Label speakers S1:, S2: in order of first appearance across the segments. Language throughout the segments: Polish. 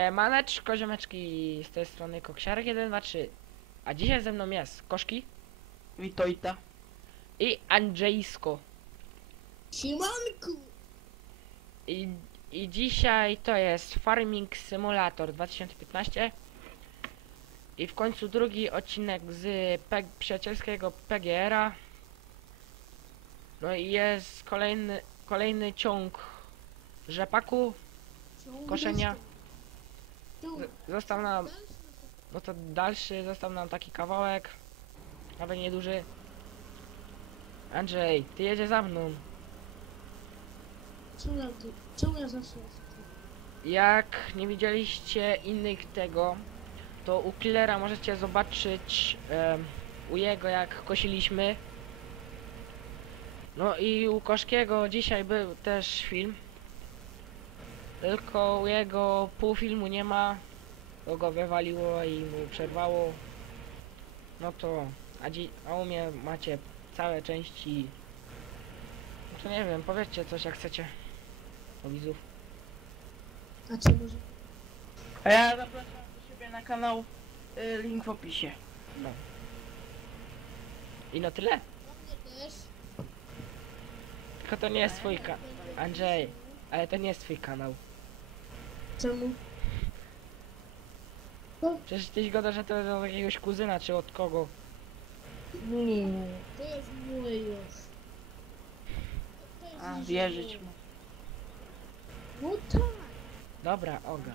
S1: Siemaneczko, ziomeczki, z tej strony Koksiarek 123. A dzisiaj ze mną jest Koszki
S2: Witojta.
S1: i Andrzejsko.
S3: Siemanku!
S1: I dzisiaj to jest Farming Simulator 2015. I w końcu drugi odcinek z przyjacielskiego PGR-a. No i jest kolejny ciąg rzepaku, koszenia. Został nam, no to dalszy, został nam taki kawałek, nawet nieduży. Andrzej, ty jedzie za mną.
S3: Czemu ja zawsze jestem?
S1: Jak nie widzieliście innych tego, to u Killera możecie zobaczyć u jego jak kosiliśmy. No i u Koszkiego dzisiaj był też film. Tylko u jego pół filmu nie ma, bo go wywaliło i mu przerwało. No to, a u mnie macie całe części. No to nie wiem, powiedzcie coś jak chcecie do widzów.
S3: A czy może...
S2: A ja zapraszam do siebie na kanał, link w opisie.
S1: No. I no tyle.
S3: Do mnie też.
S1: Tylko to nie jest twój Andrzej, ale to nie jest twój kanał.
S3: Czemu?
S1: Przecież tyś goda, że to jest od jakiegoś kuzyna, czy od kogo?
S3: Nie. To jest mój już. To jest
S2: A,
S3: już
S2: wierzyć
S3: mój.
S2: mu.
S3: No tak.
S1: Dobra, oga.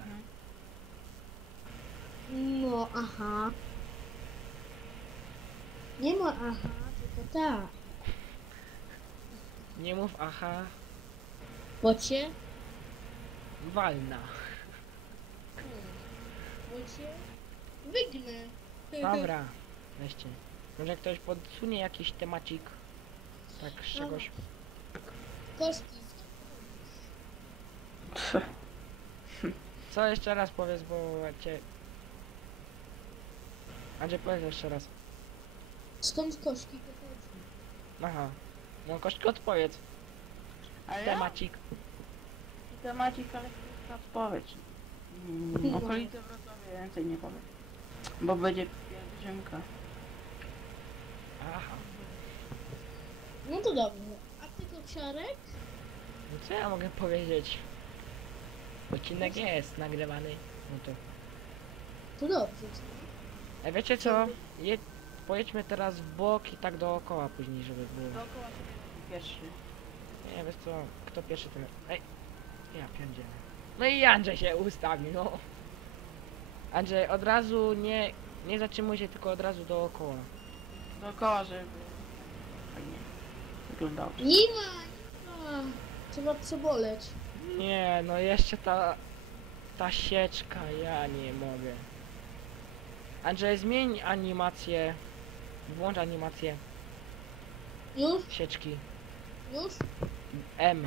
S3: No, aha. Nie ma aha, tylko tak.
S1: Nie mów aha,
S3: Bo cię?
S1: walna.
S3: Bo cię? Wygnę.
S1: Dobra, weźcie. Może ktoś podsunie jakiś temacik. Tak z czegoś.
S3: Koszki.
S1: Co jeszcze raz powiedz, bo cię... Andrzej, powiedz jeszcze raz.
S3: Skąd koszki pochodzi?
S1: Aha. No Koszko, odpowiedz.
S2: A ja?
S1: Temacik.
S2: Temacik, ale krótka odpowiedź. Okolice Wrocławia, więcej nie powiem. Bo będzie pielgrzymka.
S1: Aha.
S3: No to dobrze. A ty Koksiarek?
S1: No co ja mogę powiedzieć? Odcinek jest nagrywany. No to...
S3: To dobrze.
S1: A wiecie co? Pojedźmy teraz w bok i tak dookoła później, żeby było.
S2: Dookoła sobie pierwszy.
S1: Nie, wiesz co? Kto pierwszy ten... Ej! Ja pierdzielę. No i Andrzej się ustawił, no. Andrzej, od razu nie zatrzymuj się, tylko od razu dookoła.
S2: Dookoła, żeby fajnie wyglądało.
S3: Nie ma. Trzeba przeboleć.
S1: Nie, no jeszcze ta sieczka, ja nie mogę. Andrzej, zmień animację. Włącz animację
S3: Już?
S1: sieczki.
S3: Już?
S1: M.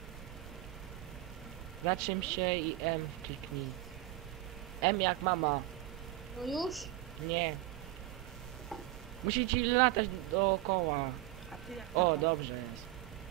S1: Zatrzym się i M kliknij. M jak mama.
S3: No już?
S1: Nie. Musi ci latać dookoła.
S2: A ty jak
S1: O, dobrze jest.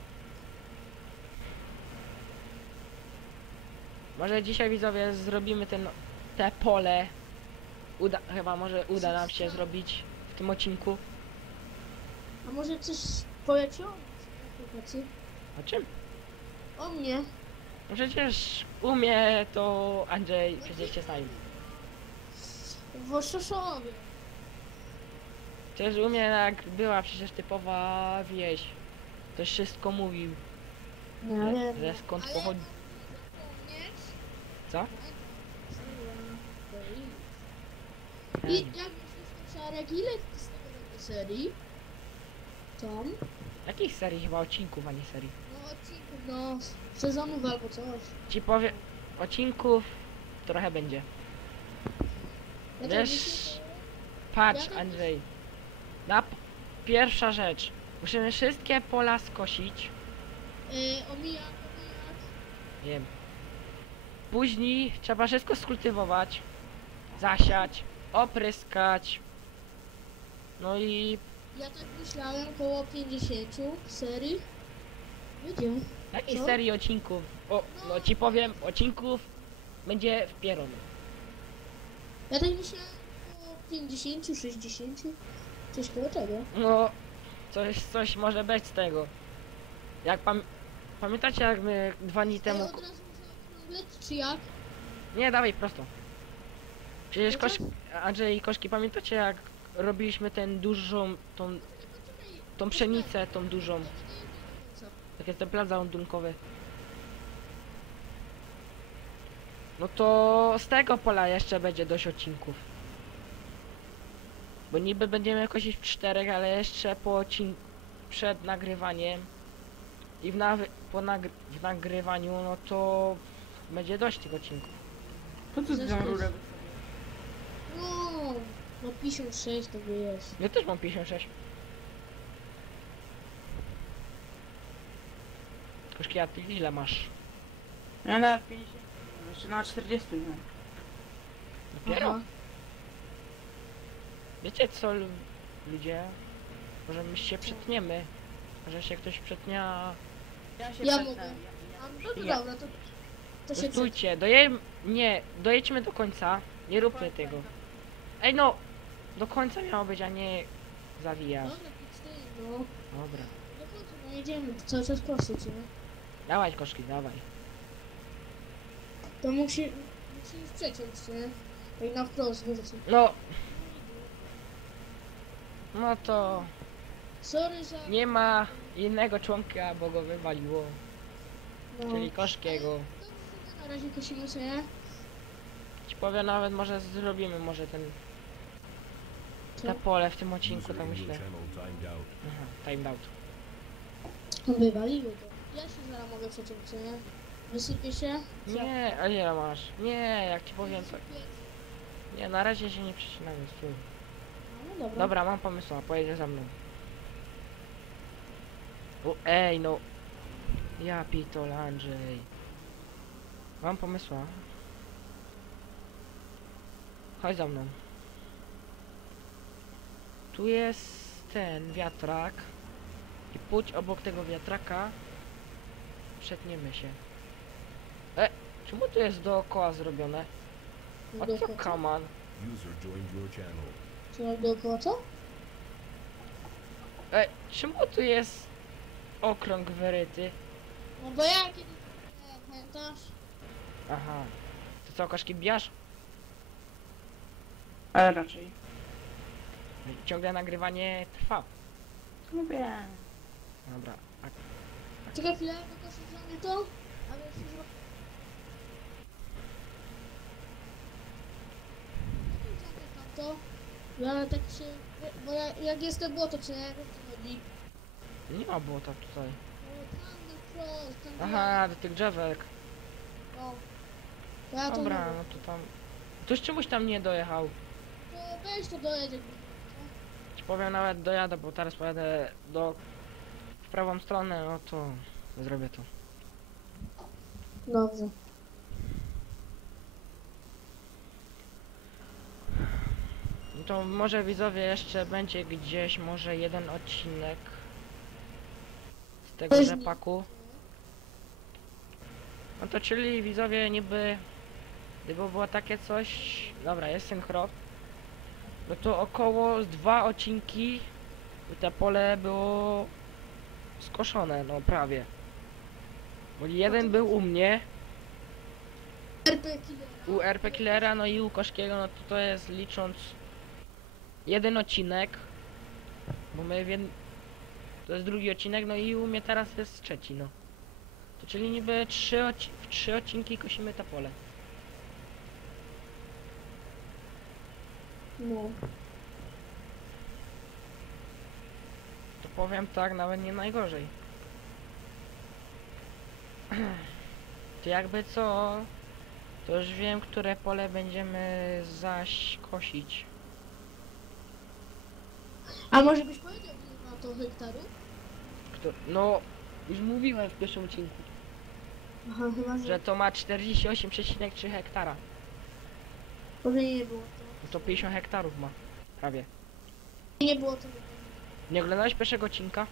S1: Może dzisiaj widzowie zrobimy te pole. Chyba może uda nam się zrobić w tym odcinku.
S3: A może coś poleciło? Chłopacy?
S1: O czym?
S3: O mnie.
S1: No przecież umie to Andrzej, przecież cię znajdzie.
S3: W Oszoszowie.
S1: Przecież umie jak była przecież typowa wieś. To wszystko mówił.
S3: No nie.
S1: Że skąd
S3: Ale
S1: pochodzi.
S3: zapomnieć?
S1: Co?
S3: I jak myślisz, Koksiarek, ile z tego będzie serii? Tom?
S1: Jakich serii? Chyba odcinków, a nie serii.
S3: No odcinków, no sezonów albo coś.
S1: Ci powiem, odcinków trochę będzie.
S3: Ja
S1: Wiesz,
S3: myślę,
S1: patrz
S3: Ja tak
S1: Andrzej. Pierwsza rzecz. Musimy wszystkie pola skosić.
S3: omijak.
S1: Wiem. Później trzeba wszystko skultywować. Zasiać. Opryskać. No i...
S3: Ja tak myślałem, koło 50 serii. Będzie.
S1: Jakiej
S3: Co?
S1: serii odcinków? O, no ci powiem, odcinków będzie w pieronu.
S3: Ja tak myślałem o 50, 60. Coś koło tego.
S1: No, coś może być z tego. Jak pamiętacie jak my 2 dni
S3: Ale
S1: temu...
S3: od razu muszę okrągleć, czy jak?
S1: Nie, dawaj prosto. Przecież
S3: Proszę?
S1: Andrzej i Koszki, pamiętacie jak robiliśmy ten dużą, tą pszenicę, tą dużą,
S3: Co?
S1: tak jest ten plac załadunkowy. No to z tego pola jeszcze będzie dość odcinków. Bo niby będziemy kosić w 4, ale jeszcze po przed nagrywaniem i w nagrywaniu, no to będzie dość tych odcinków.
S2: Po co ty tą rurę
S3: No, no 56 to by jest.
S1: Ja też mam 56. Koszki, a ty ile masz?
S2: Ja na 50, jeszcze na 40 nie.
S1: Dopiero?
S3: Aha.
S1: Wiecie co, ludzie? Może my się przetniemy. Może się ktoś przetnie, a...
S2: Ja się
S3: Ja
S2: przetnę,
S3: mogę. A, no to
S1: Ja.
S3: dobra, to się prze...
S1: Stójcie, nie, dojedźmy do końca. Nie róbmy tego. Ej no! Do końca miało być, a nie zawijać.
S3: Dobra, pit stay, no.
S1: Dobra.
S3: No chodź, no jedziemy, to cały czas prosto, co nie?
S1: Dawaj Koszki, dawaj.
S3: To musi przeciąć, co nie? Tak na wprost, wyrzuć.
S1: No! No to...
S3: Sorry za...
S1: Nie ma innego członka, bo go wywaliło.
S3: No.
S1: Czyli Koszkiego.
S3: Dobrze, na razie kosimy, co nie?
S1: Ci powiem, nawet może zrobimy może
S3: Co?
S1: te pole w tym odcinku,
S4: User
S1: tak
S4: in your
S1: myślę.
S4: channel timed out.
S1: Aha, timed out.
S3: Wywaliło to. Ja się zaraz mogę przeciąć, co nie? Wysypie się?
S1: Nie, a ile masz? Nie, jak ci powiem co... Nie, na razie się nie przecinamy, stój.
S3: No dobra.
S1: Dobra, mam pomysł, pojedzie za mną. O, ej, no. Ja pitol, Andrzej. Mam pomysła. Chodź za mną. Tu jest ten wiatrak. I pójdź obok tego wiatraka. Przetniemy się. Czemu to jest dookoła zrobione? A co
S3: Dookoła.
S1: kaman?
S4: User joined your channel.
S3: Co jak dookoła co?
S1: Czemu tu jest okrąg wyryty?
S3: No bo ja kiedyś... Pamiętasz?
S1: Aha. To co, Koszki, bijasz?
S2: Ale raczej.
S1: Ciągle nagrywanie trwa.
S2: No wiem.
S1: Dobra.
S3: Czekaj chwilę, wykoszę dla mnie to. A wiesz co zrobię? To. Ja tak się... Bo ja, jak jest to błoto, co ja wiem co chodzi.
S1: Nie ma błota tutaj.
S3: O, tam na wprost, tam
S1: Aha, do tych drzewek.
S3: No. To ja to
S1: Dobra,
S3: mówię.
S1: no to tam... Ktoś czemuś tam nie dojechał.
S3: To weź to dojedzie.
S1: Ci powiem, nawet dojadę, bo teraz pojadę w prawą stronę, no to zrobię to.
S3: Dobrze.
S1: No to może widzowie jeszcze będzie gdzieś może jeden odcinek z tego
S3: Weź-
S1: rzepaku. No to czyli widzowie niby gdyby było takie coś, dobra, jest synchro, no to około z 2 odcinki by te pole było skoszone, no prawie. Bo jeden był u mnie,
S3: RP Killera.
S1: u RP Killera, no i u Koszkiego, no to jest licząc jeden odcinek, bo my to jest drugi odcinek, no i u mnie teraz jest trzeci, no. To czyli niby w 3 odcinki kosimy te pole.
S3: No.
S1: To powiem tak, nawet nie najgorzej. To jakby co, to już wiem, które pole będziemy zaś kosić.
S3: A może byś powiedział, ile ma to hektarów?
S1: No, już mówiłem w pierwszym odcinku,
S3: Aha, chyba,
S1: że to ma 48,3 hektara.
S3: Może nie było to.
S1: No to 50 hektarów ma, prawie.
S3: Nie było to.
S1: Nie oglądałeś pierwszego odcinka?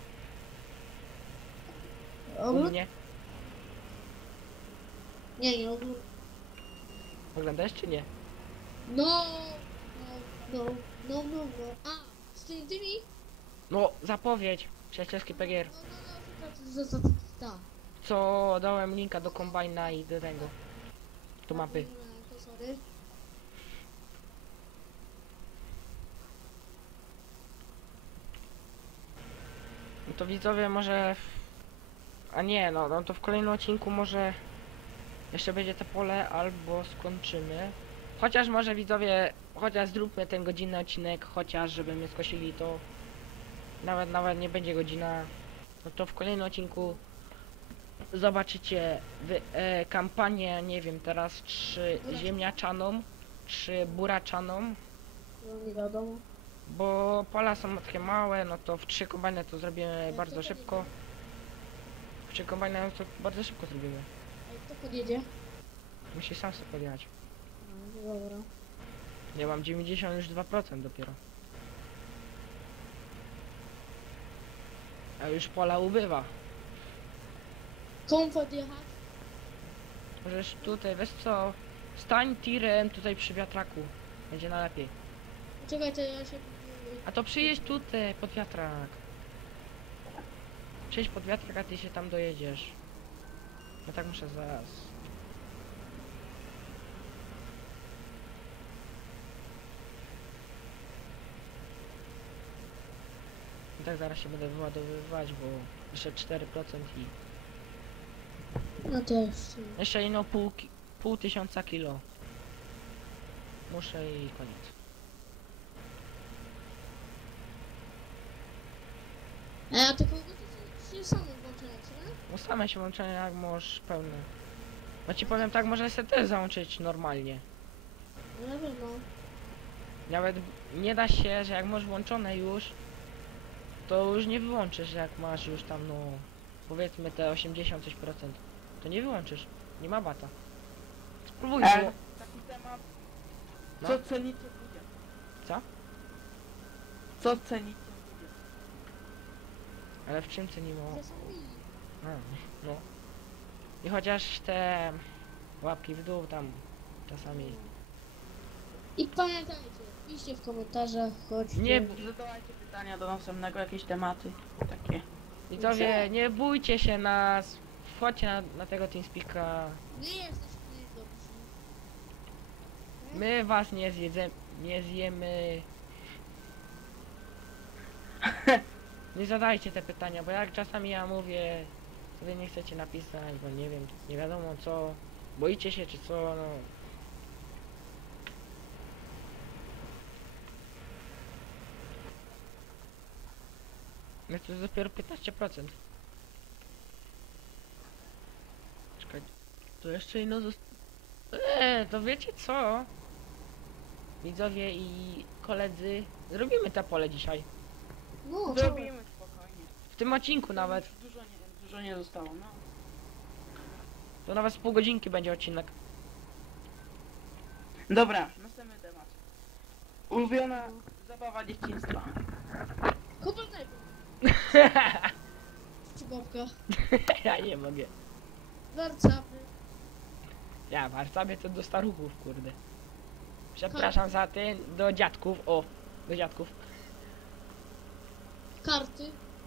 S1: U
S3: Ogród?
S1: mnie?
S3: Nie, ogród.
S1: Oglądałeś czy nie?
S3: No, no, no, no, no, no. A, z tymi?
S1: No, zapowiedź. Przyjacielski PGR.
S3: No, no, no, tak.
S1: Co dałem linka do kombajna i do tego. Do mapy.
S3: To sorry.
S1: No to widzowie może... A nie, no to w kolejnym odcinku może... Jeszcze będzie to pole, albo skończymy. Chociaż może widzowie... Chociaż zróbmy ten godzinny odcinek, chociaż żeby mnie skosili to... Nawet nie będzie godzina. No to w kolejnym odcinku... Zobaczycie kampanię, nie wiem teraz, czy ziemniaczaną, czy buraczaną.
S3: No, nie wiadomo.
S1: Bo pola są takie małe, no to w 3 kombajny to zrobimy bardzo szybko. W 3 kombajny to bardzo szybko zrobimy.
S3: Ej, kto podjedzie?
S1: Musisz sam sobie podjechać.
S3: No, dobra.
S1: Ja mam 92% dopiero. A już pola ubywa.
S3: Komu podjechać?
S1: Możesz tutaj, wiesz co? Stań tirem tutaj przy wiatraku. Będzie najlepiej.
S3: Czekaj, to ja się...
S1: A to przyjedź tutaj pod wiatrak. Przyjedź pod wiatrak, a ty się tam dojedziesz. Ja tak muszę zaraz. I tak zaraz się będę wyładowywać, bo jeszcze 4% i...
S3: No też.
S1: Jeszcze ino pół tysiąca kilo. Muszę i koniec.
S3: A tylko to się samo włączają, nie?
S1: No same się łączenie jak możesz pełne. No ci powiem tak, może sobie też załączyć normalnie.
S3: No ja wiem, no.
S1: Nawet nie da się, że jak masz włączone już, to już nie wyłączysz, jak masz już tam no powiedzmy te 80 coś procent. To nie wyłączysz. Nie ma bata. Spróbuj było.
S2: Taki temat.
S1: No.
S2: Co cenicie ludzie?
S1: Co?
S2: Co cenicie ludzie?
S1: Ale w czym cenimy?
S3: Czasami.
S1: A, no. I chociaż te łapki w dół tam czasami.
S3: I pamiętajcie, piszcie w komentarzach, choć...
S1: Nie,
S2: Zadawajcie pytania do następnego, jakieś tematy takie.
S1: widzowie, nie bójcie się nas. Wchodźcie na tego TeamSpeaka.
S3: Nie jesteśmy dobrzy.
S1: My was nie zjemy. Nie zadajcie te pytania, bo jak czasami ja mówię, sobie nie chcecie napisać, bo nie wiem, nie wiadomo co. Boicie się czy co, no. No to jest dopiero 15%. Czekaj, to jeszcze inno to wiecie co? Widzowie i koledzy, zrobimy to pole dzisiaj.
S3: No,
S2: Zrobimy spokojnie.
S1: W tym odcinku nawet.
S2: Dużo nie zostało, no.
S1: To nawet z pół godzinki będzie odcinek.
S2: Dobra, następny temat. Ulubiona zabawa dzieciństwa.
S3: Kopalnego. Czy babka?
S1: Ja nie mogę.
S3: Warcaby.
S1: Ja w Warszawie to do staruchów, kurde. Przepraszam za ten, do dziadków, o, do dziadków.
S3: Karty.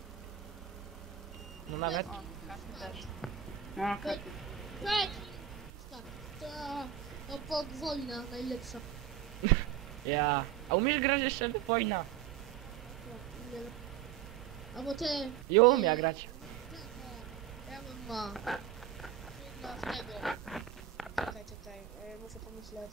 S1: No nawet,
S2: O, karty też. No, karty.
S3: Karty. Ta podwojna najlepsza.
S1: ja. A umiesz grać jeszcze w wojna?
S3: Albo te...
S1: I umie grać.
S3: Ja bym ma. Jedna z tego. Czekaj, muszę pomyśleć.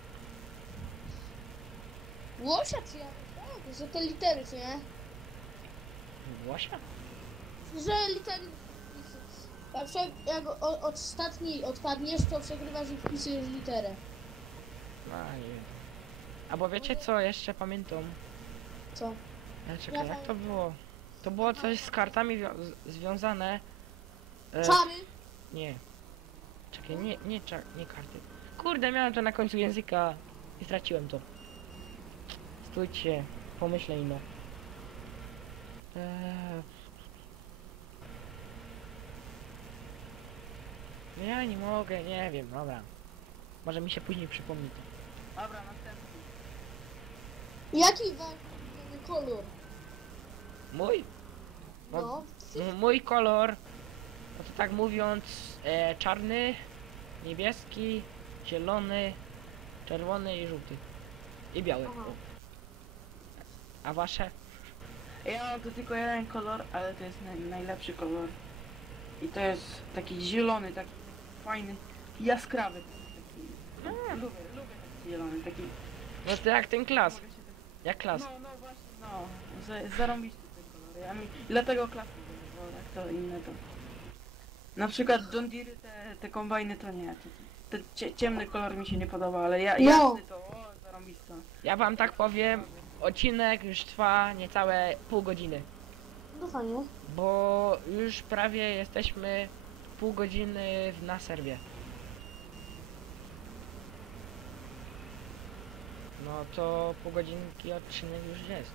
S3: Łosia czy ja? Tak, że te litery, co nie?
S1: Łosia?
S3: Że litery... Jak ostatni odpadniesz, to przegrywasz i wpisujesz literę.
S1: A nie wiem. Albo wiecie co, jeszcze pamiętam.
S3: Co?
S1: Czekaj, jak to było? To było coś z kartami związane.
S3: Czary?
S1: Nie. Czekaj, nie karty. Kurde, miałem to na końcu języka i straciłem to. Stójcie, pomyślę ino. Ja nie mogę, nie wiem, dobra. Może mi się później przypomni to.
S2: Dobra, następny.
S3: Jaki wasz ulubiony kolor?
S1: Mój?
S3: No,
S1: Mój kolor, no to tak mówiąc, czarny, niebieski, zielony, czerwony i żółty. I biały.
S3: Aha.
S1: A wasze?
S2: Ja mam tu tylko jeden kolor, ale to jest najlepszy kolor. I to jest taki zielony, taki fajny, jaskrawy. Taki, lubię taki zielony, taki...
S1: No to jak ten klas.
S2: mogę się tak-
S1: Jak klas.
S2: No właśnie, no. Zarąbisty ten kolor. Dlatego klasy lubię, bo jak to inne to... Na przykład John Deere, te kombajny to nie. Ciemny kolor mi się nie podoba, ale
S3: No.
S2: jasny to, zarąbisto.
S1: Ja wam tak powiem, odcinek już trwa niecałe pół godziny.
S3: no fajnie.
S1: Bo już prawie jesteśmy pół godziny na serwie. No to pół godzinki odcinek już jest.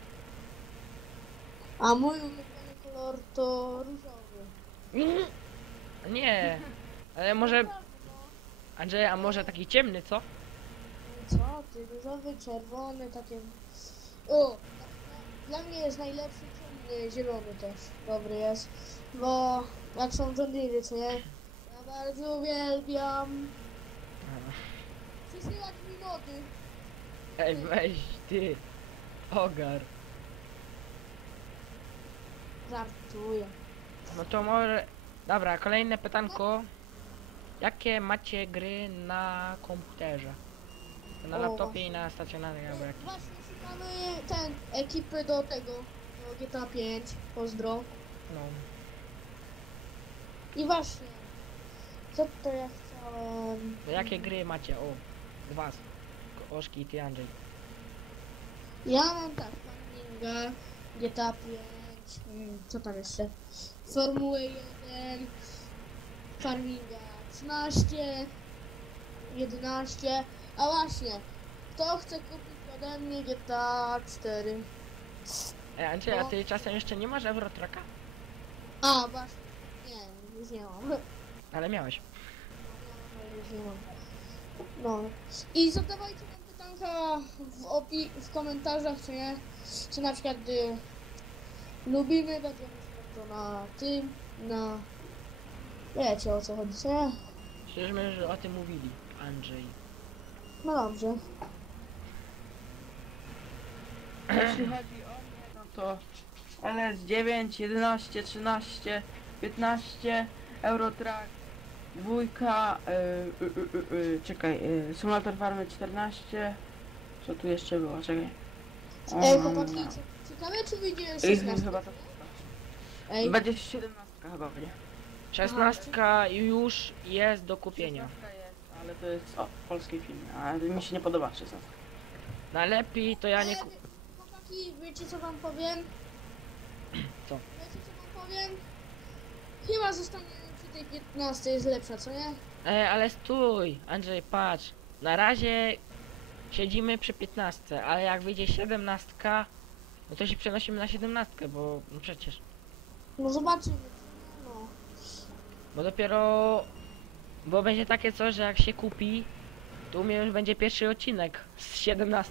S3: A mój ulubiony kolor to różowy.
S1: Nie, ale może, Andrzej, a może taki ciemny, co?
S3: Co ty, różowy, czerwony, takie... O, dla mnie jest najlepszy ciemny, zielony też, dobry jest. Bo jak są John Deere, co nie? Ja bardzo uwielbiam. Przesyłać mi nody.
S1: Ej, weź ty, ogar.
S3: Żartuję.
S1: No to może, dobra, kolejne pytanko. Jakie macie gry na komputerze? Na
S3: O,
S1: laptopie i na stacjonarnej albo jakiś?
S3: Właśnie szukamy ekipy do tego, do GTA 5, pozdro.
S1: No.
S3: I właśnie, co to ja chciałem...
S1: To jakie gry macie? O, z was. Oszki i ty, Andrzej.
S3: Ja mam tak, Farminga, GTA 5, co tam jeszcze? Formułę 1, Farminga 13, 11, a właśnie, kto chce kupić ode mnie GTA 4?
S1: Ej, Andrzej, a
S3: No.
S1: ty czasem jeszcze nie masz Eurotraka?
S3: A, właśnie, nie, już nie mam.
S1: Ale miałeś.
S3: Już nie mam. No, i zadawajcie nam pytanka w komentarzach, czy nie? Czy na przykład lubimy, będziemy to na tym, na... Wiecie o co chodzi, co nie?
S1: Przecież my już o tym mówili, Andrzej.
S3: No dobrze.
S2: Jeśli chodzi o mnie, no to LS9, 11, 13, 15, Eurotrack, dwójka, czekaj, Simulator Farmy 14, co tu jeszcze było, czekaj.
S3: Ej, chłopaki, ciekawe czy wyjdzie
S2: Ej,
S3: 16?
S2: chyba to
S3: Ej,
S2: będzie 17 chyba będzie.
S1: 16 już jest do kupienia.
S2: 16 jest, ale to jest polski film, a mi się nie podoba 16.
S1: Najlepiej to ja nie...
S3: chłopaki, wiecie co wam powiem?
S1: Co?
S3: Wiecie co wam powiem? Chyba zostanie przy tej 15 jest lepsza, co nie?
S1: Ej, ale stój, Andrzej, patrz. Na razie siedzimy przy 15, ale jak wyjdzie 17, no to się przenosimy na 17, bo no przecież.
S3: No zobaczymy. No.
S1: Bo dopiero... Bo będzie takie coś, że jak się kupi, to u mnie już będzie pierwszy odcinek z 17.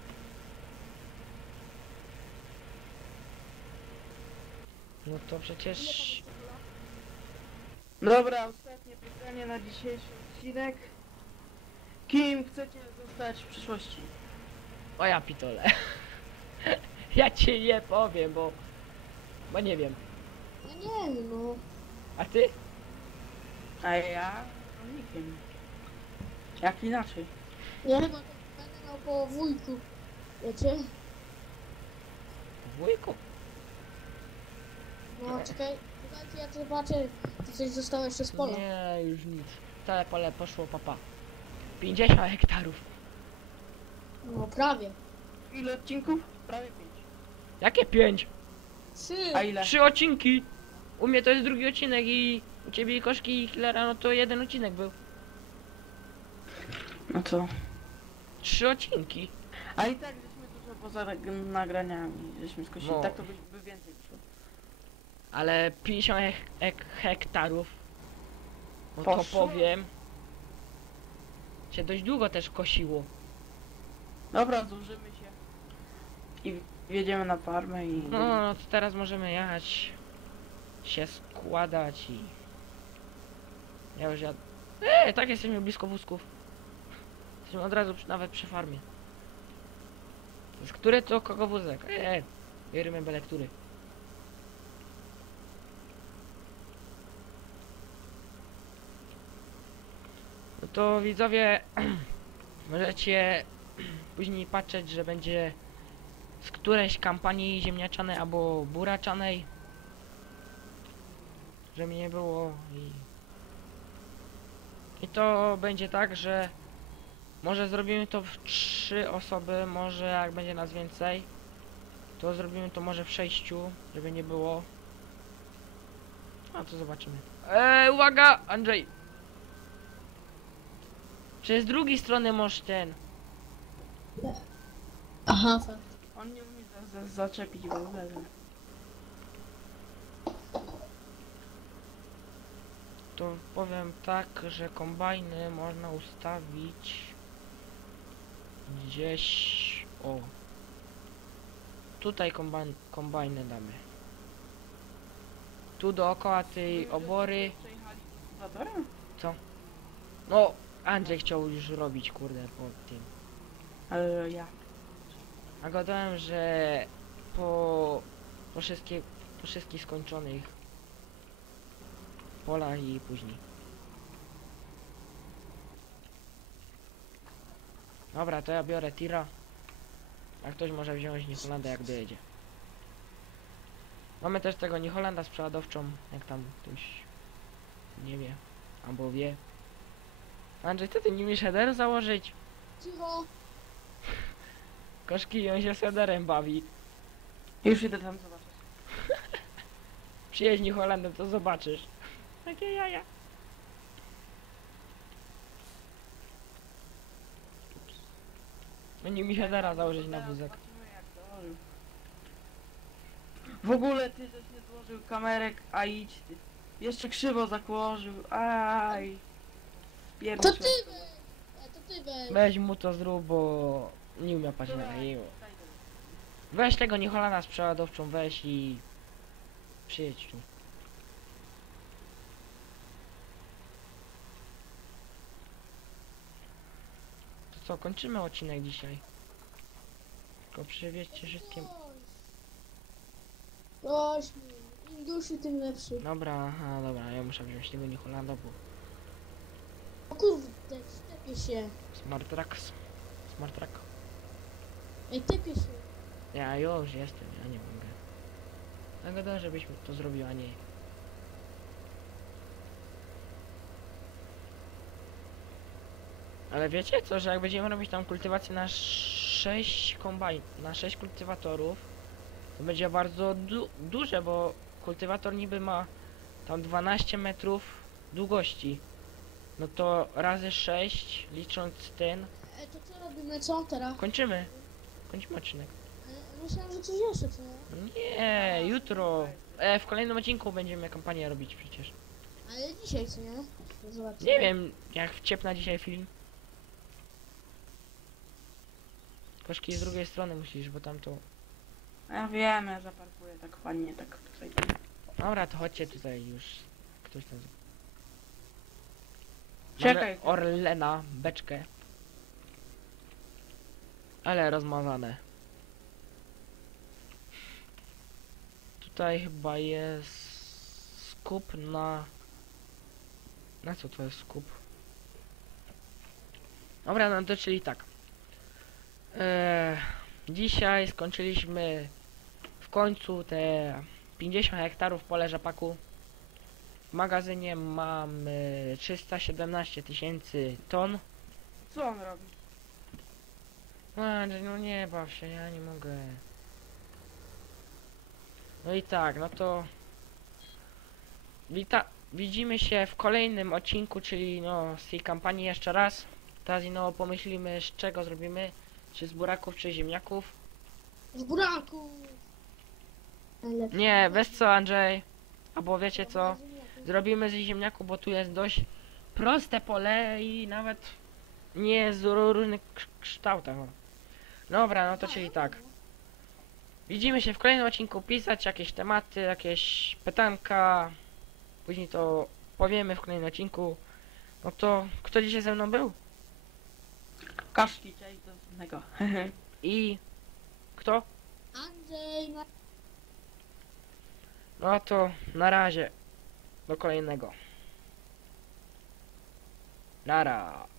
S1: No to przecież...
S2: Dobra, ostatnie pytanie na dzisiejszy odcinek. Kim chcecie zostać w przyszłości?
S1: O ja pitole. Ja ci nie powiem, bo nie wiem.
S3: Ja nie wiem, no.
S1: A ty?
S2: A ja? No nikim. Jak inaczej?
S3: Ja chyba to będę miał po wujku. Wiecie?
S1: Wujku?
S3: No czekaj, czekajcie, ja to zobaczę. Tu coś zostało jeszcze z pola.
S1: Nie, już nic. Całe pole poszło papa. 50 hektarów.
S3: No prawie.
S2: Ile odcinków? Prawie 5.
S1: Jakie 5?
S3: 3.
S2: A ile?
S1: 3 odcinki. U mnie to jest drugi odcinek i u ciebie i Koszki i Hillera no to jeden odcinek był.
S2: No co?
S1: 3 odcinki.
S2: A i tak żeśmy dużo poza nagraniami, żeśmy skosili,
S1: No.
S2: tak to by więcej wyszło.
S1: Ale 50 hektarów. No
S2: Poszło?
S1: to powiem. Się dość długo też kosiło.
S2: Dobra, zużymy się. i wjedziemy na farmę i...
S1: No to teraz możemy jechać, się składać i... Ja już jadę. Tak jesteśmy blisko wózków. Jesteśmy od razu nawet przy farmie. Z który to kogo wózek? Wierzymy byle który. No to widzowie, możecie później patrzeć, że będzie z którejś kampanii ziemniaczanej albo buraczanej, żeby nie było i to będzie tak, że może zrobimy to w 3 osoby, może jak będzie nas więcej, to zrobimy to może w 6, żeby nie było. A to zobaczymy. Uwaga, Andrzej! Czy z drugiej strony masz ten?
S3: Aha, fakt.
S2: On nie umie zaczepić w ogóle.
S1: To powiem tak, że kombajny można ustawić gdzieś, o, tutaj kombajny damy, tu dookoła tej obory.
S2: Przejechali kultywatorem?
S1: No Andrzej chciał już robić, kurde, po tym,
S2: Ale ja.
S1: a gadałem, że po wszystkich skończonych polach i później. Dobra, to ja biorę tira. A ktoś może wziąć New Hollanda, jak dojedzie. Mamy też tego New Hollanda z przeładowczą, jak tam ktoś nie wie, albo wie. Andrzej, ty nie umiesz header założyć?
S3: Cicho.
S1: Koszki, on się z headerem bawi.
S2: Już idę tam zobaczyć.
S1: Przyjedź New Hollandem, to zobaczysz. Takie jaja. Będzie mi headera założyć na wózek.
S2: Zobaczymy, jak dołożył. W ogóle ty żeś nie złożył kamerek, a idź ty. Jeszcze krzywo zakłożył, aj.
S3: To
S2: Spierdol
S3: ty weź. To ty weź.
S1: Weź mu to zrób, bo nie umie paść na jej. Weź tego New Hollanda z przeładowczą, weź i przyjedź tu. To co, kończymy odcinek dzisiaj. Tylko przywieźcie wszystkim.
S3: Proś mi. Im dłuższy, tym lepszy.
S1: Dobra, aha, dobra, ja muszę wziąć tego New Hollanda, bo
S3: O kurde, tepie się.
S1: Smart Tracks. Smart Track.
S3: Ej, tepie się.
S1: Ja już jestem, ja nie mogę. Zagadam, żebyś to zrobił, a nie. Ale wiecie co, że jak będziemy robić tam kultywację na 6 na 6 kultywatorów, to będzie bardzo duże, bo kultywator niby ma tam 12 metrów długości. No to razy 6, licząc ten,
S3: To co robimy? Co teraz?
S1: kończymy. Kończymy odcinek.
S3: Myślałem, że coś jeszcze, co nie?
S1: Nie, jutro. W kolejnym odcinku będziemy kampanię robić przecież.
S3: Ale dzisiaj, co nie? Zobaczmy.
S1: Nie wiem, jak wciepna dzisiaj film. Koszki z drugiej strony musisz, bo tam to...
S2: Ja wiem, ja zaparkuję tak fajnie, tak tutaj.
S1: Dobra, to chodźcie tutaj już. Ktoś tam...
S2: Czekaj.
S1: Mamy Orlena, beczkę. Ale rozmazane. Tutaj chyba jest skup na... Na co to jest skup? Dobra, no to czyli tak. Dzisiaj skończyliśmy w końcu te 50 hektarów pole rzepaku. W magazynie mamy 317 tysięcy ton.
S2: Co on robi?
S1: Andrzej, no nie baw się, ja nie mogę. No i tak, no to... Widzimy się w kolejnym odcinku, czyli no z tej kampanii jeszcze raz. Teraz no pomyślimy, z czego zrobimy. Czy z buraków, czy ziemniaków.
S3: Z buraku. Najlepszy.
S1: Nie, wiesz co, Andrzej? Albo wiecie co? Zrobimy z ziemniaku, bo tu jest dość proste pole i nawet nie jest w różnych kształtach. O. Dobra, no to czyli tak. Widzimy się w kolejnym odcinku, pisać jakieś tematy, jakieś pytanka. Później to powiemy w kolejnym odcinku. No to kto dzisiaj ze mną był?
S2: Kaszki, cześć, do następnego.
S1: I kto?
S3: Andrzej,
S1: No to na razie. Do kolejnego. Nara.